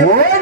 Muy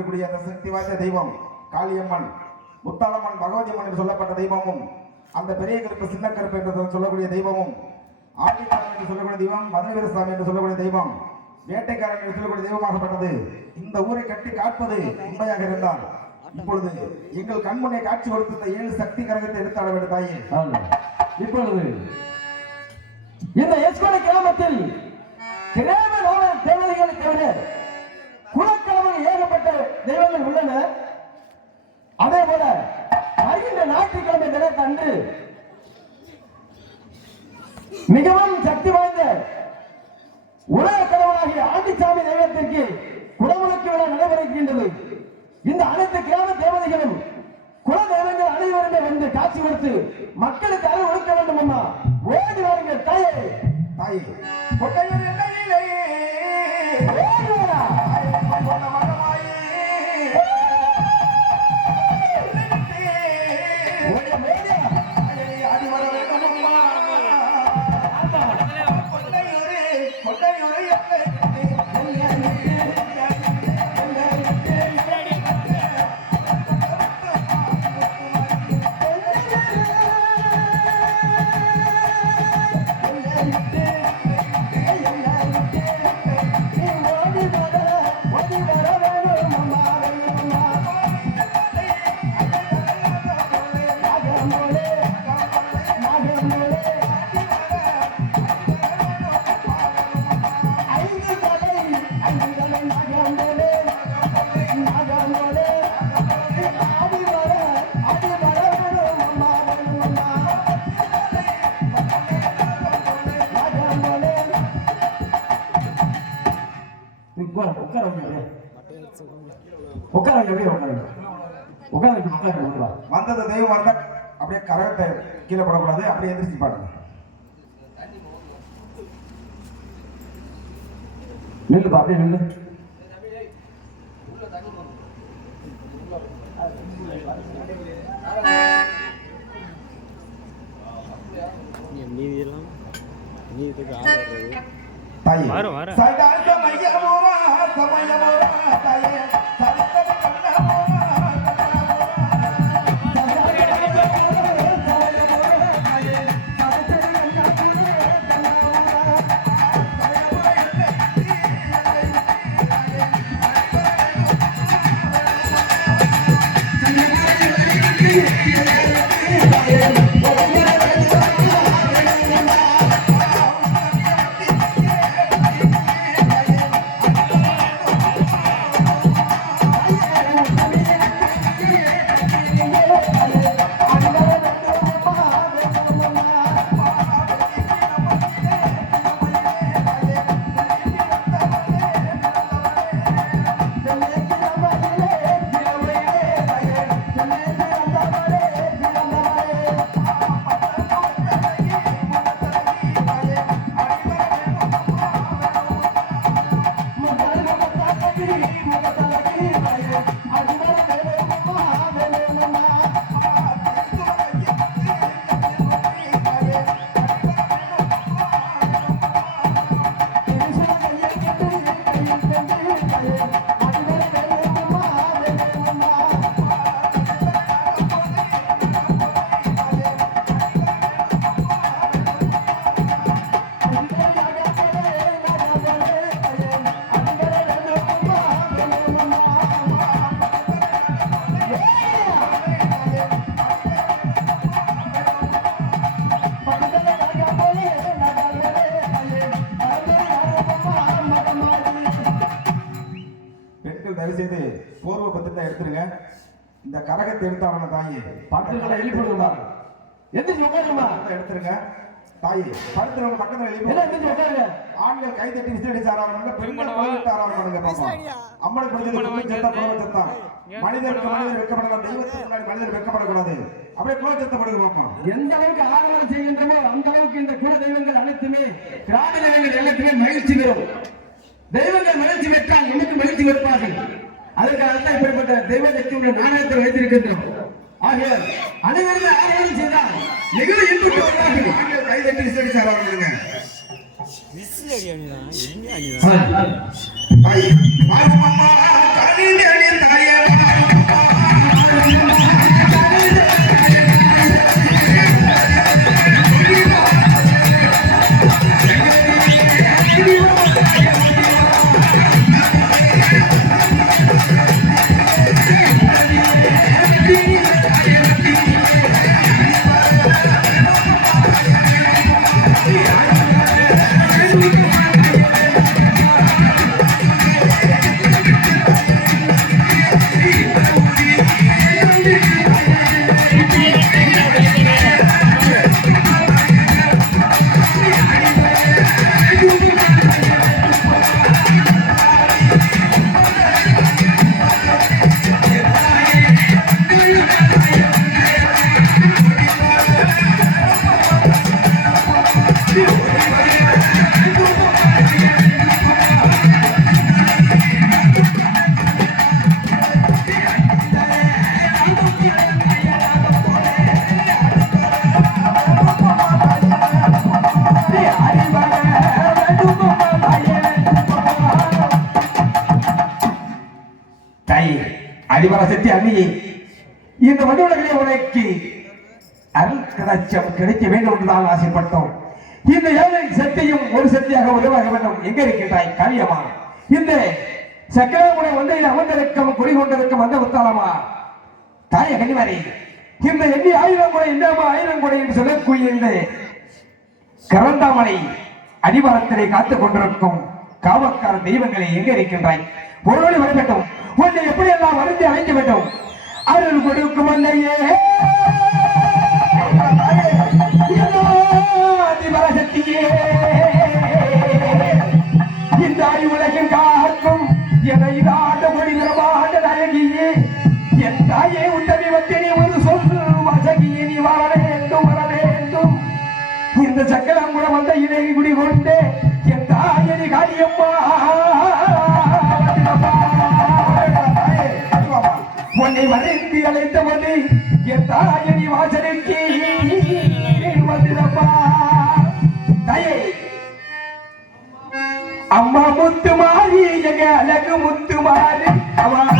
இருக்கக்கூடிய அந்த சக்தி வாய்ந்த தெய்வம் காளியம்மன் முத்தாளம்மன் பகவதி அம்மன் என்று சொல்லப்பட்ட தெய்வமும் அந்த பெரிய கருப்பு சின்ன கருப்பு என்று சொல்லக்கூடிய தெய்வமும் ஆண்டிக்காரன் என்று சொல்லக்கூடிய தெய்வம் மதுரவீரசாமி என்று சொல்லக்கூடிய தெய்வம் வேட்டைக்காரன் என்று சொல்லக்கூடிய தெய்வமாகப்பட்டது. இந்த ஊரை கட்டி காப்பது உண்மையாக இருந்தால் இப்பொழுது எங்கள் கண்முனை காட்சி கொடுத்த இந்த ஏழு சக்தி கரகத்தை எடுத்து அளவிடும் தாயே. இப்பொழுது இந்த எஸ்கோலை கிராமத்தில் கிராம நோய தேவதைகளை தவிர குலக்கிழமைகள் ஏகப்பட்ட தெய்வங்கள் உள்ளன அதே போல வருகின்ற ஞாயிற்றுக்கிழமை தினத்தன்று மிகவும் சக்தி வாய்ந்த உலக கடவுளாகிய ஆண்டிச்சாமி தெய்வத்திற்கு குடமுழுக்கு விழா நடைபெறுகின்றது இந்த அனைத்து கிராம தேவதைகளும் குல தெய்வங்கள் அனைவருமே வந்து காட்சி கொடுத்து மக்களுக்கு அருள் கொடுக்க வேண்டும் அம்மா ஓடி வாருங்கள் தாயே தாயே கொட்டையூர் எல்லையிலே ஓடி உட்கார உட்கார உட்கார உட்கார உட்கார வந்தது தெய்வம் வரத அப்படியே கரகத்தை கீழே படக்கூடாது அப்படியே எந்திரிச்சு பாடுங்க நில்லுப்பா அப்படியே நில்லு. தாயே வரும், பெண்கள் தயவு செய்து போர்வை பத்திரத்தை எடுத்துருங்க. இந்த கரகத்தை எடுத்தாங்க தாயி. பக்கத்துல எழுப்பிடுங்கம்மா எந்திரிச்சு உட்காருமா பத்திரத்தை எடுத்துருங்க. தாயி படுத்துறவங்க பக்கத்துல எழுப்பி உட்காருங்க. ஆண்கள் கை தட்டி விசிலடிச்சு ஆறாங்க பெண்கள் பாப்பா அம்மனுக்கு பிடிச்சது செத்தா மனிதர் வெக்கப்படலாம் தெய்வத்துக்கு முன்னாடி மனிதர் வெக்கப்படக்கூடாது அப்படியே குலோம் செத்த படுங்க பாப்பா எந்த அளவுக்கு ஆராதனை செய்கின்றமோ அந்த அளவுக்கு இந்த குல தெய்வங்கள் அனைத்துமே கிராம தெய்வங்கள் எல்லாத்துமே மகிழ்ச்சி பெறும் தெய்வங்கள் மகிழ்ச்சி பெற்றால் நமக்கு மகிழ்ச்சி பெறுப்பார்கள் அதற்காகத்தான் இப்படிப்பட்ட தெய்வ சக்தியுடைய நாணயத்தை வைத்திருக்கின்றோம் ஆகிய அனைவருமே ஆராதனை செய்தால் மிகவும் இன்புற்று வருவார்கள் ஆண்கள் கை தட்டி விசிலடிச்சு ஆறாங்க விசில் அடி அணிதான் என்ன அணிதான் தாய் மாசம்மா கணினி அணி அடிவர சக்தி அன்னியை இந்த வண்டி உலகிலே உனக்கு அருள் கடாட்சம் கிடைக்க வேண்டும் என்றுதான் ஆசைப்பட்டோம். இந்த ஏழை சக்தியும் ஒரு சக்தியாக உருவாக வேண்டும். எங்க இருக்கின்றாய்? காரியமா இந்த சக்கரமுனை ஒன்றை அமர்ந்திருக்கும் குடி கொண்டிருக்கும் அந்த உத்தாலமா தாய கனிமறை இந்த எண்ணி ஆயிரம் கொடை என்னமா ஆயிரம் கொடை என்று சொல்லக்கூடிய இந்த கரந்தாமலை அடிவாரத்திலே காத்துக் கொண்டிருக்கும் காவற்கார தெய்வங்களை எங்க இருக்கின்றாய்? ஒரு வழி வரவேண்டும் உன்னை எப்படி எல்லாம் வருந்தி அழைக்க வேண்டும் அருள் கொடுக்கும் அன்னையே அதிபரசக்தியே. இந்த ஆய் உலகின் காக்கும் என இதாண்ட மொழி பிரமாண்ட நாயகியே. என் தாயே உண்டவி வத்தினி ஒரு சொல் வசகியே நீ வர வேண்டும் வர வேண்டும். இந்த சக்கரம் கூட வந்த இணை குடி கொண்டு. என் தாயடி காரியம்மா என்னை வரைந்து அழைத்தவனை என் தாயடி வாசலுக்கு வந்திரப்பா தாயே. அம்மா முத்து மாறி எங்க அழகு முத்து மாறி அவன்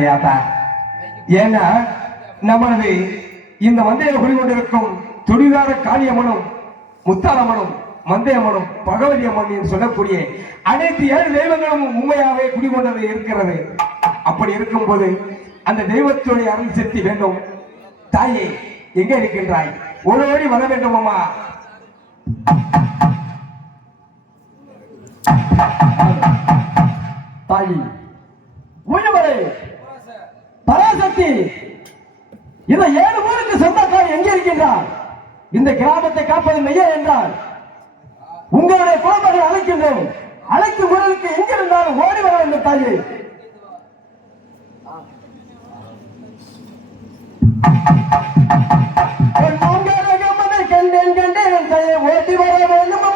வேண்டாங்க ஏன்னா நம்மளது இந்த மந்தையில குடிகொண்டிருக்கும் துடிகார காளியம்மனும் முத்தாளம்மனும் மந்தையம்மனும் பகவதி அம்மன் என்று சொல்லக்கூடிய அனைத்து ஏழு தெய்வங்களும் உண்மையாகவே குடிகொண்டது இருக்கிறது. அப்படி இருக்கும்போது அந்த தெய்வத்துடைய அருள் சக்தி வேண்டும். தாயே எங்க இருக்கின்றாய்? ஒரு வழி வர வேண்டும் அம்மா தாயி உயவரை பராசக்தி இந்த ஏழு ஊருக்கு சொந்தக்காரர் எங்கே இருக்கின்றார்? இந்த கிராமத்தை காப்பது மையா என்றார் உங்களுடைய குழந்தைகளை அழைக்கின்றோம். அழைக்கும் குரலுக்கு எங்கிருந்தாலும் ஓடி வர வேண்டும் தாயே. கண்டேன் கண்டேன் ஓட்டி வர வேண்டும்.